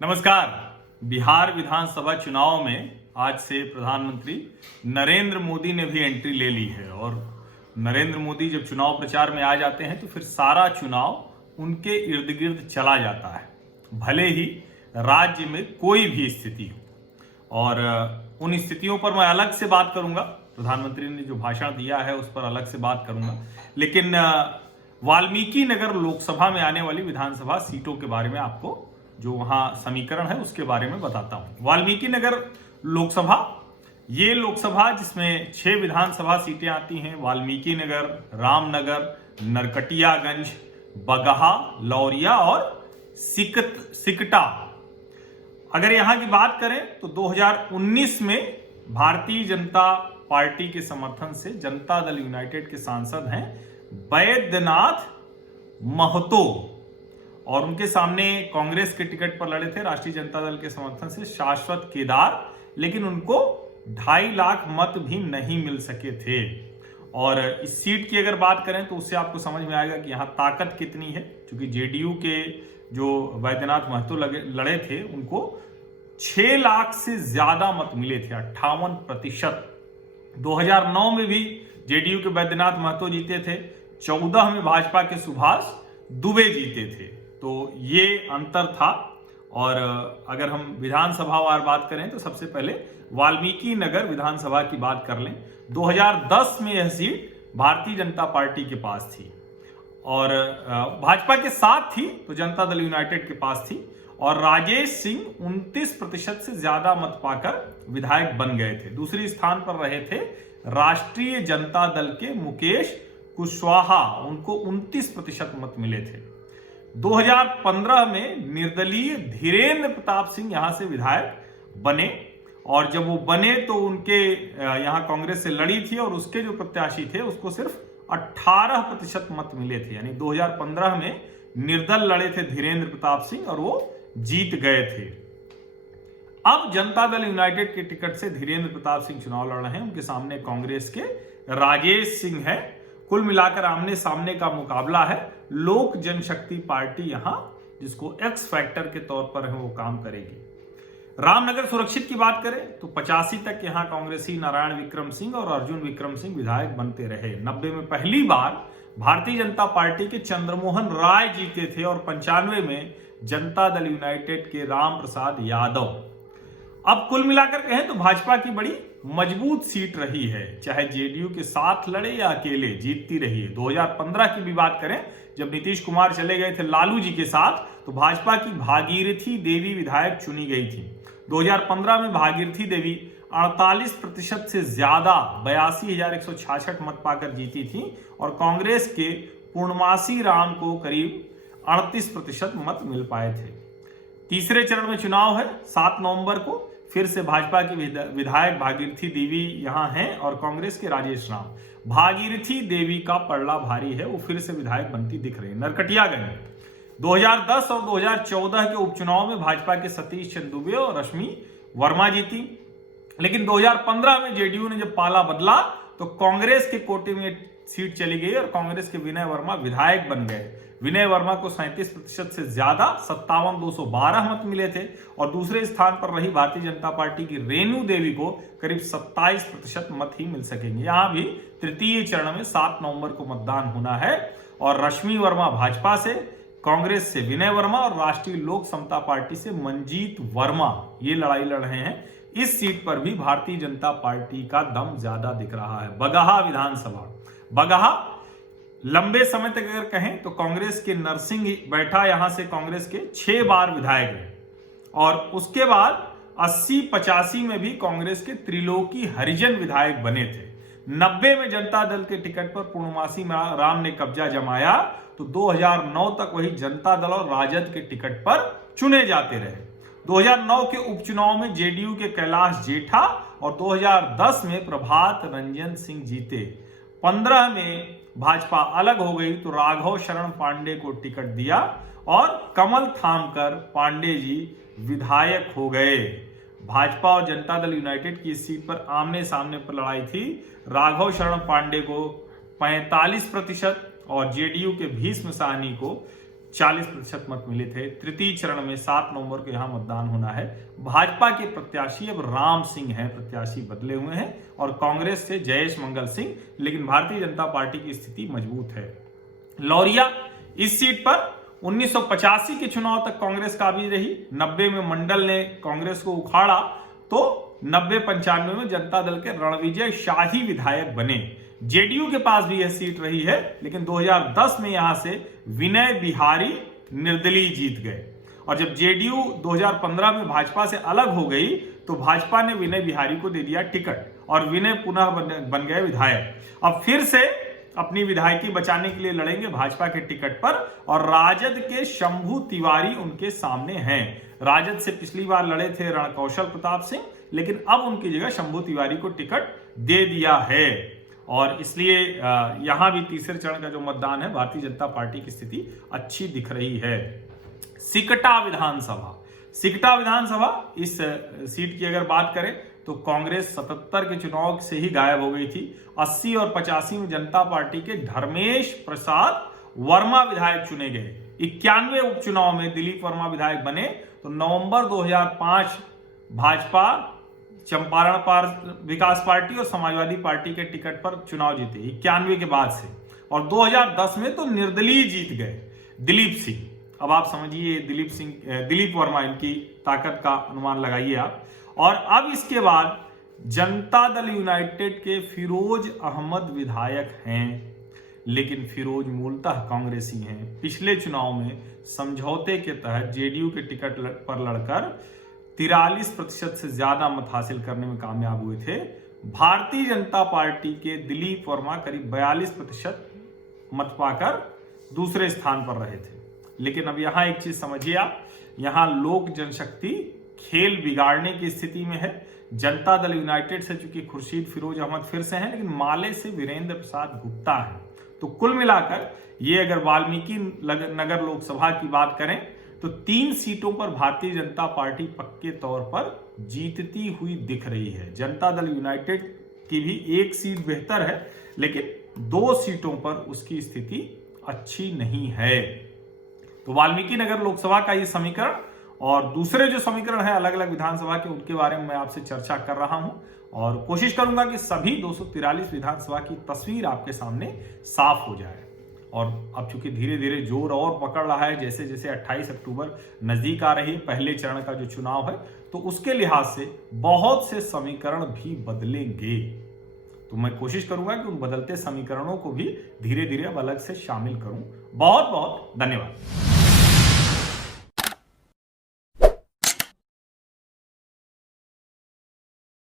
नमस्कार। बिहार विधानसभा चुनाव में आज से प्रधानमंत्री नरेंद्र मोदी ने भी एंट्री ले ली है और नरेंद्र मोदी जब चुनाव प्रचार में आ जाते हैं तो फिर सारा चुनाव उनके इर्द गिर्द चला जाता है, भले ही राज्य में कोई भी स्थिति हो। और उन स्थितियों पर मैं अलग से बात करूंगा, प्रधानमंत्री ने जो भाषण दिया है उस पर अलग से बात करूंगा, लेकिन वाल्मीकि नगर लोकसभा में आने वाली विधानसभा सीटों के बारे में आपको जो वहां समीकरण है उसके बारे में बताता हूं। वाल्मीकि नगर लोकसभा, ये लोकसभा जिसमें 6 विधानसभा सीटें आती हैं, वाल्मीकि नगर, रामनगर, नरकटियागंज, बगहा, लौरिया और सिकटा। अगर यहां की बात करें तो 2019 में भारतीय जनता पार्टी के समर्थन से जनता दल यूनाइटेड के सांसद हैं बैद्यनाथ महतो और उनके सामने कांग्रेस के टिकट पर लड़े थे राष्ट्रीय जनता दल के समर्थन से शाश्वत केदार, लेकिन उनको 2.5 लाख मत भी नहीं मिल सके थे। और इस सीट की अगर बात करें तो उससे आपको समझ में आएगा कि यहाँ ताकत कितनी है, क्योंकि जेडीयू के जो बैद्यनाथ महतो लड़े थे उनको 6 लाख से ज्यादा मत मिले थे, 58%। 2009 में भी जेडीयू के बैद्यनाथ महतो जीते थे, 14 में भाजपा के सुभाष दुबे जीते थे, तो ये अंतर था। और अगर हम विधानसभा वार बात करें तो सबसे पहले वाल्मीकि नगर विधानसभा की बात कर लें। 2010 में यह सीट भारतीय जनता पार्टी के पास थी और भाजपा के साथ थी तो जनता दल यूनाइटेड के पास थी, और राजेश सिंह 29% से ज्यादा मत पाकर विधायक बन गए थे। दूसरे स्थान पर रहे थे राष्ट्रीय जनता दल के मुकेश कुशवाहा, उनको 29% मत मिले थे। 2015 में निर्दलीय धीरेन्द्र प्रताप सिंह यहां से विधायक बने, और जब वो बने तो उनके यहां कांग्रेस से लड़ी थी और उसके जो प्रत्याशी थे उसको सिर्फ 18% मत मिले थे। यानी 2015 में निर्दल लड़े थे धीरेन्द्र प्रताप सिंह और वो जीत गए थे। अब जनता दल यूनाइटेड के टिकट से धीरेन्द्र प्रताप सिंह चुनाव लड़ रहे हैं, उनके सामने कांग्रेस के राजेश सिंह है। कुल मिलाकर आमने सामने का मुकाबला है। लोक जनशक्ति पार्टी यहां जिसको एक्स फैक्टर के तौर पर है वो काम करेगी। रामनगर सुरक्षित की बात करें तो 85 तक यहां कांग्रेसी नारायण विक्रम सिंह और अर्जुन विक्रम सिंह विधायक बनते रहे। 90 में पहली बार भारतीय जनता पार्टी के चंद्रमोहन राय जीते थे और 95 में जनता दल यूनाइटेड के राम प्रसाद यादव। अब कुल मिलाकर कहें तो भाजपा की बड़ी मजबूत सीट रही है, चाहे जेडीयू के साथ लड़े या अकेले, जीतती रही है। 2015 की भी बात करें, जब नीतीश कुमार चले गए थे लालू जी के साथ, तो भाजपा की भागीरथी देवी विधायक चुनी गई थी। 2015 में भागीरथी देवी 48% से ज्यादा 82,166 मत पाकर जीती थी और कांग्रेस के पूर्णमासी राम को करीब 38% मत मिल पाए थे। तीसरे चरण में चुनाव है 7 नवंबर को। फिर से भाजपा की विधायक भागीरथी देवी यहां हैं और कांग्रेस के राजेश राम। भागीरथी देवी का पलड़ा भारी है, वो फिर से विधायक बनती दिख रही है। नरकटियागंज 2010 और 2014 के उपचुनाव में भाजपा के सतीश चंद्र दुबे और रश्मि वर्मा जीती, लेकिन 2015 में जेडीयू ने जब पाला बदला तो कांग्रेस के कोटे में सीट चली गई और कांग्रेस के विनय वर्मा विधायक बन गए। विनय वर्मा को 37% से ज्यादा 57,212 मत मिले थे और दूसरे स्थान पर रही भारतीय जनता पार्टी की रेणु देवी को करीब 27% मत ही मिल सकेंगे। यहां भी तृतीय चरण में 7 नवंबर को मतदान होना है और रश्मि वर्मा भाजपा से, कांग्रेस से विनय वर्मा और राष्ट्रीय लोक समता पार्टी से मंजीत वर्मा ये लड़ाई लड़ रहे हैं। इस सीट पर भी भारतीय जनता पार्टी का दम ज्यादा दिख रहा है। बगहा विधानसभा, बगहा लंबे समय तक अगर कहें तो कांग्रेस के नरसिंह बैठा यहां से कांग्रेस के 6 बार विधायक रहे, और उसके बाद 80-85 में भी कांग्रेस के त्रिलोकी हरिजन विधायक बने थे। 90 में जनता दल के टिकट पर पूर्णमासी राम ने कब्जा जमाया तो 2009 तक वही जनता दल और राजद के टिकट पर चुने जाते रहे। 2009 के उपचुनाव में जेडीयू के कैलाश जेठा और 2010 में प्रभात रंजन सिंह जीते। 15 में भाजपा अलग हो गई तो राघव शरण पांडे को टिकट दिया और कमल थामकर पांडे जी विधायक हो गए। भाजपा और जनता दल यूनाइटेड की इस सीट पर आमने सामने पर लड़ाई थी। राघव शरण पांडे को 45% और जेडीयू के भीष्म साहनी को 40% मत मिले थे। तृतीय चरण में 7 नवंबर को यहां मतदान होना है। भाजपा के प्रत्याशी अब राम सिंह हैं, प्रत्याशी बदले हुए हैं, और कांग्रेस से जयेश मंगल सिंह, लेकिन भारतीय जनता पार्टी की स्थिति मजबूत है। लौरिया, इस सीट पर 1985 के चुनाव तक कांग्रेस काबिज रही। 90 में मंडल ने कांग्रेस को उखाड़ा तो 90-95 में जनता दल के रणविजय शाही विधायक बने। जेडीयू के पास भी यह सीट रही है, लेकिन 2010 में यहां से विनय बिहारी निर्दलीय जीत गए। और जब जेडीयू 2015 में भाजपा से अलग हो गई तो भाजपा ने विनय बिहारी को दे दिया टिकट और विनय पुनः बन गए विधायक। अब फिर से अपनी विधायकी बचाने के लिए लड़ेंगे भाजपा के टिकट पर, और राजद के शंभू तिवारी उनके सामने हैं। राजद से पिछली बार लड़े थे रणकौशल प्रताप सिंह, लेकिन अब उनकी जगह शंभू तिवारी को टिकट दे दिया है। और इसलिए यहां भी तीसरे चरण का जो मतदान है, भारतीय जनता पार्टी की स्थिति अच्छी दिख रही है। सिकटा विधानसभा, सिकटा विधानसभा, इस सीट की अगर बात करें तो कांग्रेस 77 के चुनाव से ही गायब हो गई थी। 80 और 85 में जनता पार्टी के धर्मेश प्रसाद वर्मा विधायक चुने गए। 91 उपचुनाव में दिलीप वर्मा विधायक बने तो नवंबर 2005 भाजपा, चंपारण विकास पार्टी और समाजवादी पार्टी के टिकट पर चुनाव जीते 91 के बाद से, और 2010 में तो निर्दलीय जीत गए दिलीप सिंह। अब आप समझिए दिलीप वर्मा, इनकी ताकत का अनुमान लगाइए आप। और अब इसके बाद जनता दल यूनाइटेड के फिरोज अहमद विधायक हैं, लेकिन फिरोज मूलतः कांग्रेसी हैं। पिछले चुनाव में समझौते के तहत जेडीयू के टिकट पर लड़कर 43% से ज्यादा मत हासिल करने में कामयाब हुए थे। भारतीय जनता पार्टी के दिलीप वर्मा करीब 42% मत पाकर दूसरे स्थान पर रहे थे। लेकिन अब यहां एक चीज समझिए आप, यहां लोक जनशक्ति खेल बिगाड़ने की स्थिति में है। जनता दल यूनाइटेड से चूंकि खुर्शीद फिरोज अहमद फिर से हैं, लेकिन माले से वीरेंद्र प्रसाद गुप्ता हैं। तो कुल मिलाकर ये अगर वाल्मीकि नगर लोकसभा की बात करें तो 3 सीटों पर भारतीय जनता पार्टी पक्के तौर पर जीतती हुई दिख रही है। जनता दल यूनाइटेड की भी 1 सीट बेहतर है, लेकिन 2 सीटों पर उसकी स्थिति अच्छी नहीं है। तो वाल्मीकि नगर लोकसभा का ये समीकरण और दूसरे जो समीकरण है अलग अलग विधानसभा के, उनके बारे में मैं आपसे चर्चा कर रहा हूं, और कोशिश करूंगा कि सभी 243 विधानसभा की तस्वीर आपके सामने साफ हो जाए। और अब चूंकि धीरे धीरे जोर और पकड़ रहा है, जैसे जैसे 28 अक्टूबर नजदीक आ रही है, पहले चरण का जो चुनाव है, तो उसके लिहाज से बहुत से समीकरण भी बदलेंगे। तो मैं कोशिश करूंगा कि उन बदलते समीकरणों को भी धीरे धीरे अब अलग से शामिल करूं। बहुत बहुत धन्यवाद।